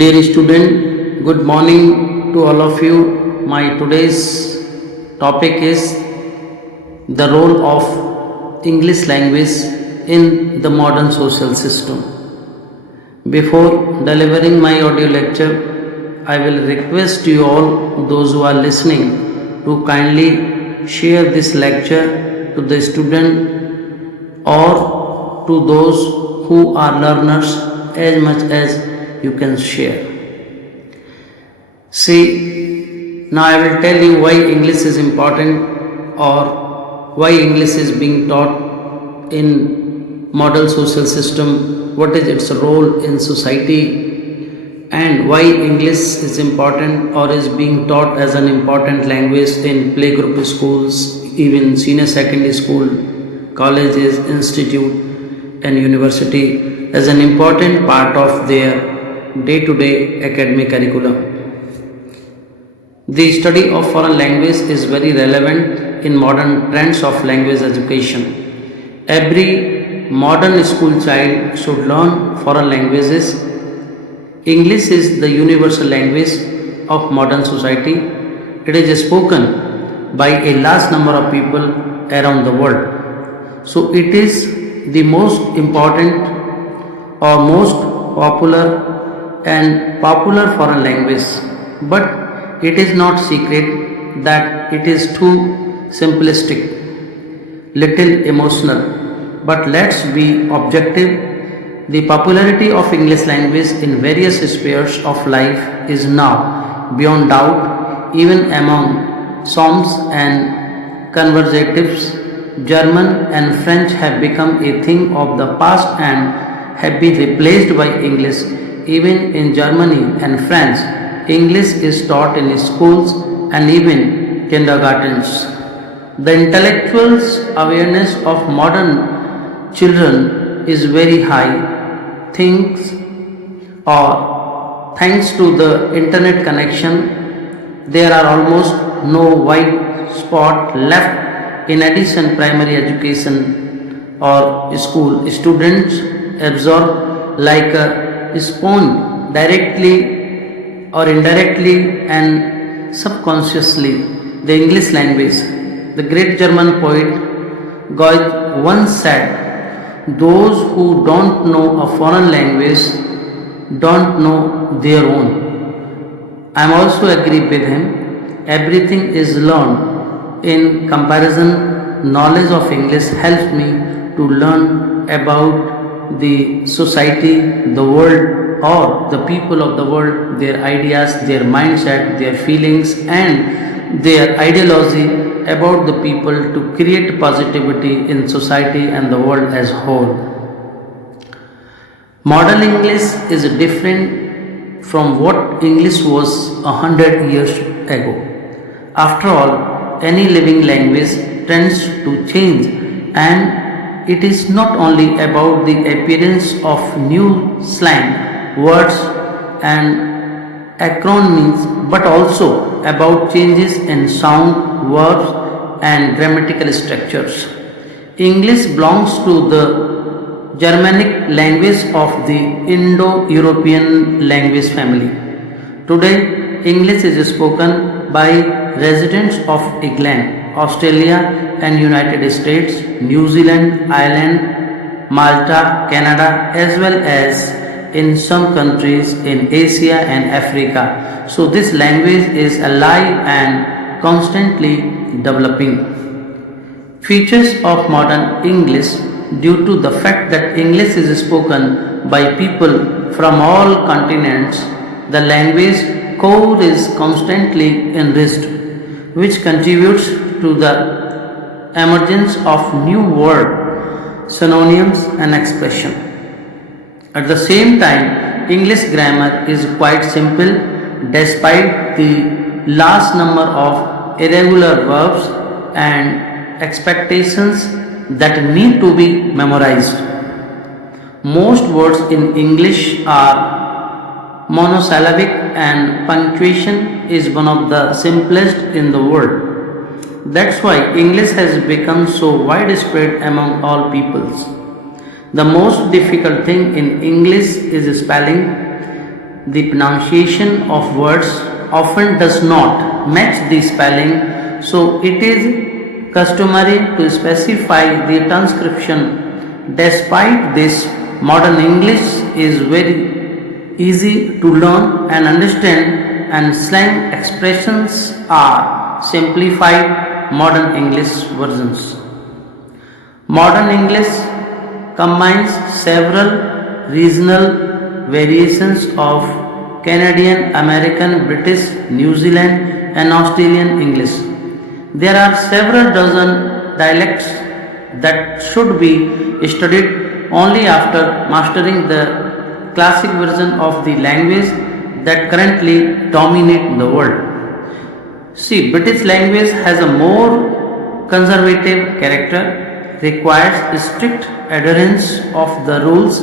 Dear student, good morning to all of you. My today's topic is the role of English language in the modern social system. Before delivering my audio lecture, I will request you all, those who are listening, to kindly share this lecture to the student or to those who are learners as much as you can share. See, now I will tell you why English is important or why English is being taught in modern social system, what is its role in society, and why English is important or is being taught as an important language in playgroup schools, even senior secondary school, colleges, institute and university as an important part of their day-to-day academic curriculum. The study of foreign language is very relevant in modern trends of language education. Every modern school child should learn foreign languages. English is the universal language of modern society. It is spoken by a large number of people around the world. So it is the most important or most popular and popular foreign language, but it is not secret that it is too simplistic, little emotional. But let's be objective. The popularity of English language in various spheres of life is now beyond doubt, even among Psalms and conversatives. German and French have become a thing of the past and have been replaced by English. Even in Germany and France, English is taught in schools and even kindergartens. The intellectual's awareness of modern children is very high. Thanks to the internet connection, there are almost no white spot left. In addition, primary education or school students absorb like a sponge directly or indirectly and subconsciously the English language. The great German poet Goethe once said, "Those who don't know a foreign language don't know their own." I am also agree with him. Everything is learned. In comparison, knowledge of English helps me to learn about the society, the world, or the people of the world, their ideas, their mindset, their feelings, and their ideology about the people to create positivity in society and the world as whole. Modern English is different from what English was 100 years ago. After all, any living language tends to change, and it is not only about the appearance of new slang, words and acronyms, but also about changes in sound, verbs and grammatical structures. English belongs to the Germanic language of the Indo-European language family. Today, English is spoken by residents of England, Australia and United States, New Zealand, Ireland, Malta, Canada, as well as in some countries in Asia and Africa. So this language is alive and constantly developing. Features of modern English: due to the fact that English is spoken by people from all continents, the language core is constantly enriched, which contributes to the emergence of new word synonyms and expression. At the same time, English grammar is quite simple despite the large number of irregular verbs and expectations that need to be memorized. Most words in English are monosyllabic and punctuation is one of the simplest in the world. That's why English has become so widespread among all peoples. The most difficult thing in English is spelling. The pronunciation of words often does not match the spelling, so it is customary to specify the transcription. Despite this, modern English is very easy to learn and understand, and slang expressions are simplified modern English versions. Modern English combines several regional variations of Canadian, American, British, New Zealand, and Australian English. There are several dozen dialects that should be studied only after mastering the classic version of the language that currently dominate the world. See, British language has a more conservative character, requires strict adherence of the rules,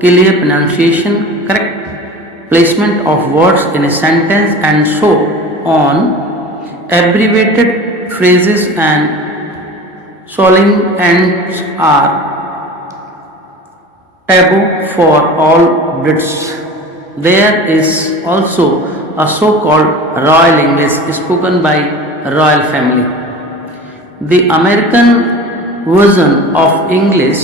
clear pronunciation, correct placement of words in a sentence, and so on. Abbreviated phrases and swelling ends are taboo for all Brits. There is also a so-called Royal English spoken by royal family. The American version of English,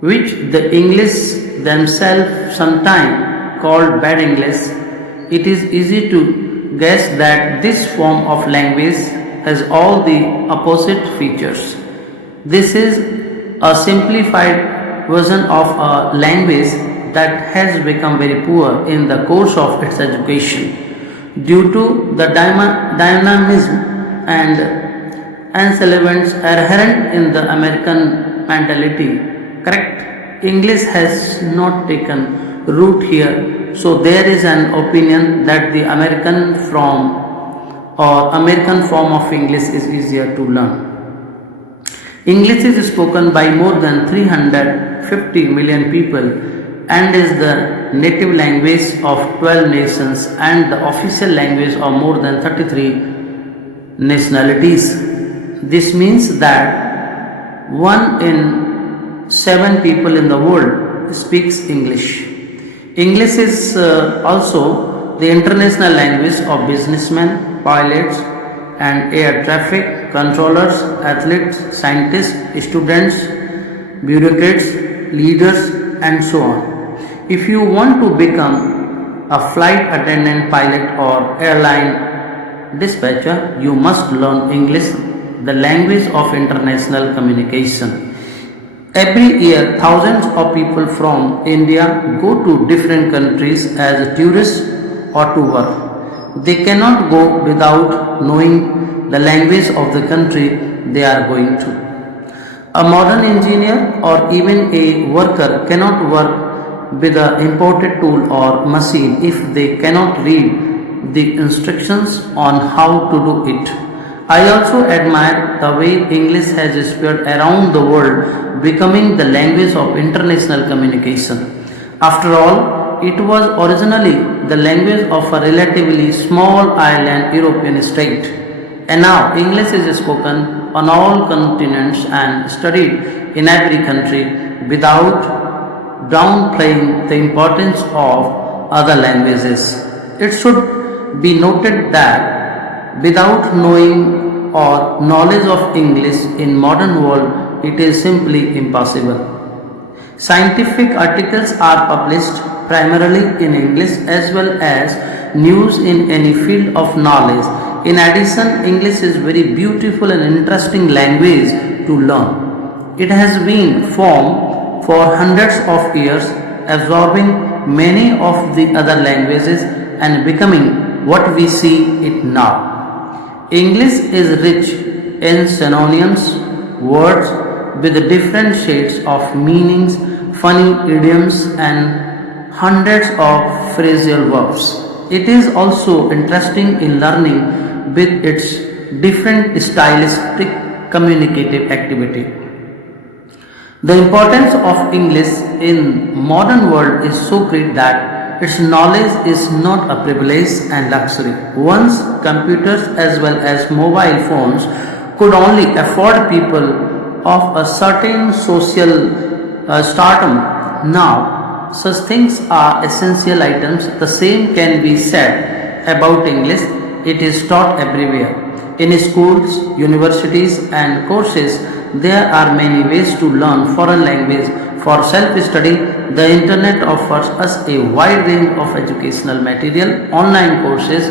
which the English themselves sometimes called bad English, it is easy to guess that this form of language has all the opposite features. This is a simplified version of a language that has become very poor in the course of its education due to the dynamism and elements inherent in the American mentality. Correct? English has not taken root here, so there is an opinion that the American form of English is easier to learn. English is spoken by more than 350 million people and is the native language of 12 nations and the official language of more than 33 nationalities. This means that 1 in 7 people in the world speaks English. English is also the international language of businessmen, pilots, and air traffic controllers, athletes, scientists, students, bureaucrats, leaders, and so on. If you want to become a flight attendant, pilot, or airline dispatcher, you must learn English, the language of international communication. Every year, thousands of people from India go to different countries as tourists or to work. They cannot go without knowing the language of the country they are going to. A modern engineer or even a worker cannot work with an imported tool or machine if they cannot read the instructions on how to do it. I also admire the way English has spread around the world, becoming the language of international communication. After all, it was originally the language of a relatively small island European state, and now English is spoken on all continents and studied in every country without downplaying the importance of other languages. It should be noted that without knowing or knowledge of English in modern world, it is simply impossible. Scientific articles are published primarily in English as well as news in any field of knowledge. In addition, English is very beautiful and interesting language to learn. It has been formed for hundreds of years, absorbing many of the other languages and becoming what we see it now. English is rich in synonyms, words with different shades of meanings, funny idioms, and hundreds of phrasal verbs. It is also interesting in learning with its different stylistic communicative activity. The importance of English in modern world is so great that its knowledge is not a privilege and luxury. Once computers as well as mobile phones could only afford people of a certain social stardom. Now such things are essential items. The same can be said about English. It is taught everywhere. In schools, universities, and courses, there are many ways to learn foreign language. For self-study, the internet offers us a wide range of educational material, online courses,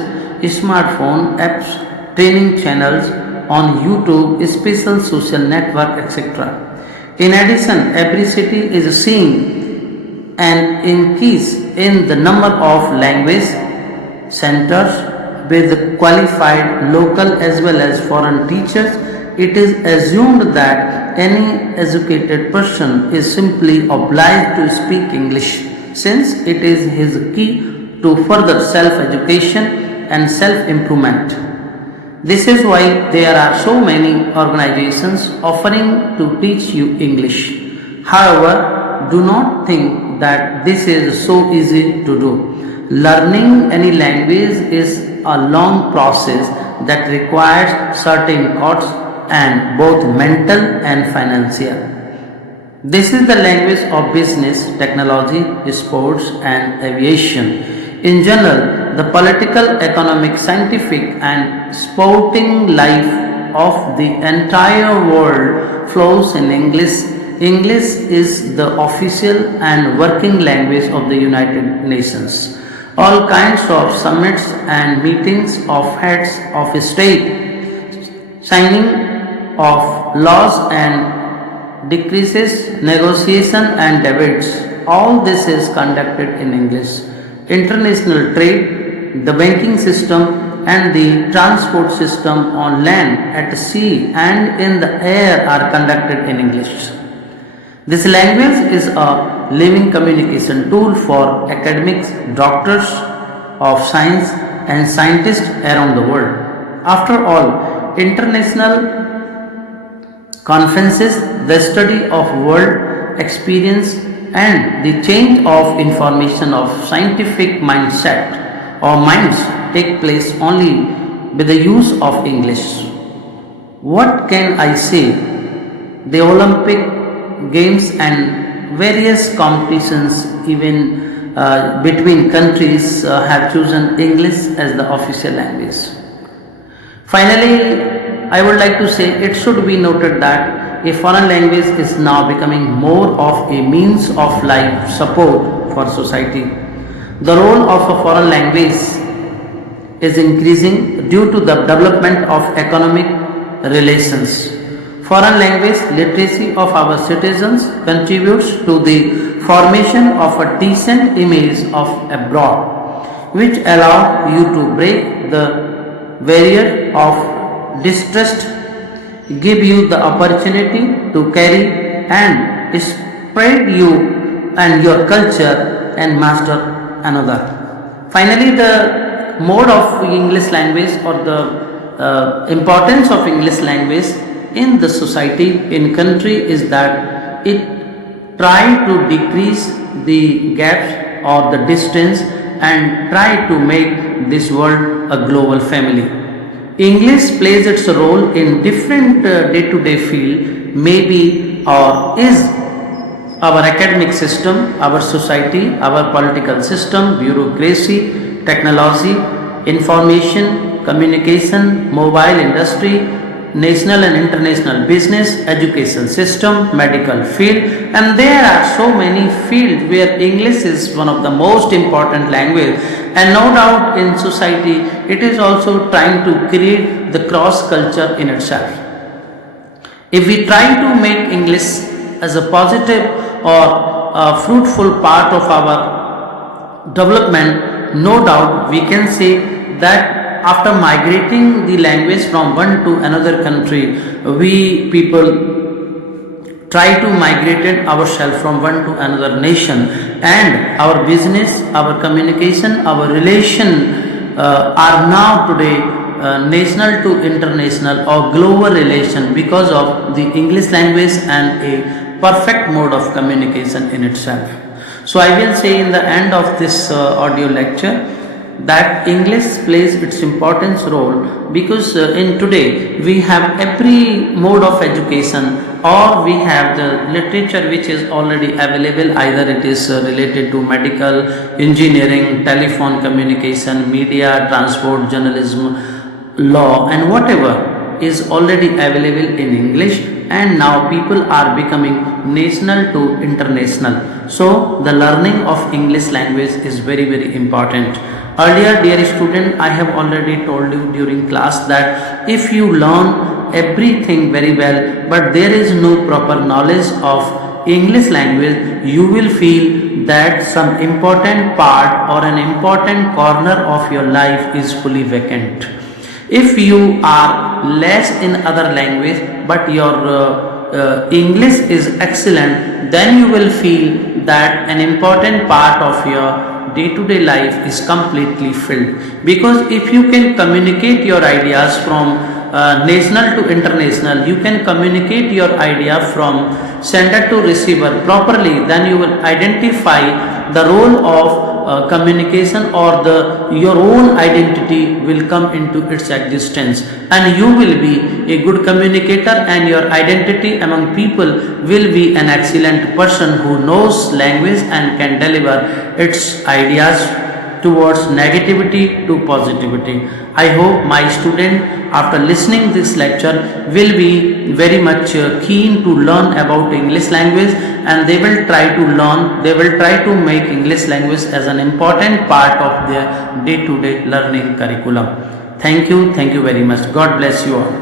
smartphone apps, training channels on YouTube, special social network, etc. In addition, every city is seeing an increase in the number of language centers with qualified local as well as foreign teachers. It is assumed that any educated person is simply obliged to speak English, since it is his key to further self-education and self-improvement. This is why there are so many organizations offering to teach you English. However, do not think that this is so easy to do. Learning any language is a long process that requires certain costs and both mental and financial. This is the language of business, technology, sports, and aviation. In general, the political, economic, scientific, and sporting life of the entire world flows in English. English is the official and working language of the United Nations. All kinds of summits and meetings of heads of state, signing of laws and decreases, negotiation and debates, all this is conducted in English. International trade, the banking system and the transport system on land, at sea and in the air are conducted in English. This language is a living communication tool for academics, doctors of science and scientists around the world. After all, international conferences, the study of world experience and the change of information of scientific mindset or minds take place only with the use of English. What can I say? The Olympic Games and various competitions even between countries have chosen English as the official language. Finally, I would like to say it should be noted that a foreign language is now becoming more of a means of life support for society. The role of a foreign language is increasing due to the development of economic relations. Foreign language literacy of our citizens contributes to the formation of a decent image of abroad, which allow you to break the barrier of distrust, give you the opportunity to carry and spread you and your culture and master another. Finally, the mode of English language or the importance of English language in the society, in country, is that it try to decrease the gaps or the distance and try to make this world a global family. English plays its role in different day-to-day field, maybe or is our academic system, our society, our political system, bureaucracy, technology, information, communication, mobile industry, national and international business, education system, medical field, and there are so many fields where English is one of the most important language, and no doubt in society it is also trying to create the cross culture in itself. If we try to make English as a positive or a fruitful part of our development, no doubt we can say that after migrating the language from one to another country, we people try to migrate ourselves from one to another nation, and our business, our communication, our relation are now today national to international or global relation because of the English language and a perfect mode of communication in itself. So I will say in the end of this audio lecture that English plays its importance role because in today we have every mode of education or we have the literature which is already available, either it is related to medical, engineering, telephone communication, media, transport, journalism, law, and whatever is already available in English, and now people are becoming national to international. So the learning of English language is very important. Earlier, dear student, I have already told you during class that if you learn everything very well, but there is no proper knowledge of English language, you will feel that some important part or an important corner of your life is fully vacant. If you are less in other language but your English is excellent, then you will feel that an important part of your day-to-day life is completely filled. Because if you can communicate your ideas from national to international, you can communicate your idea from sender to receiver properly, then you will identify the role of communication, or your own identity will come into its existence, and you will be a good communicator, and your identity among people will be an excellent person who knows language and can deliver its ideas towards negativity to positivity. I hope my student, after listening this lecture, will be very much keen to learn about English language, and they will try to make English language as an important part of their day-to-day learning curriculum. Thank you very much. God bless you all.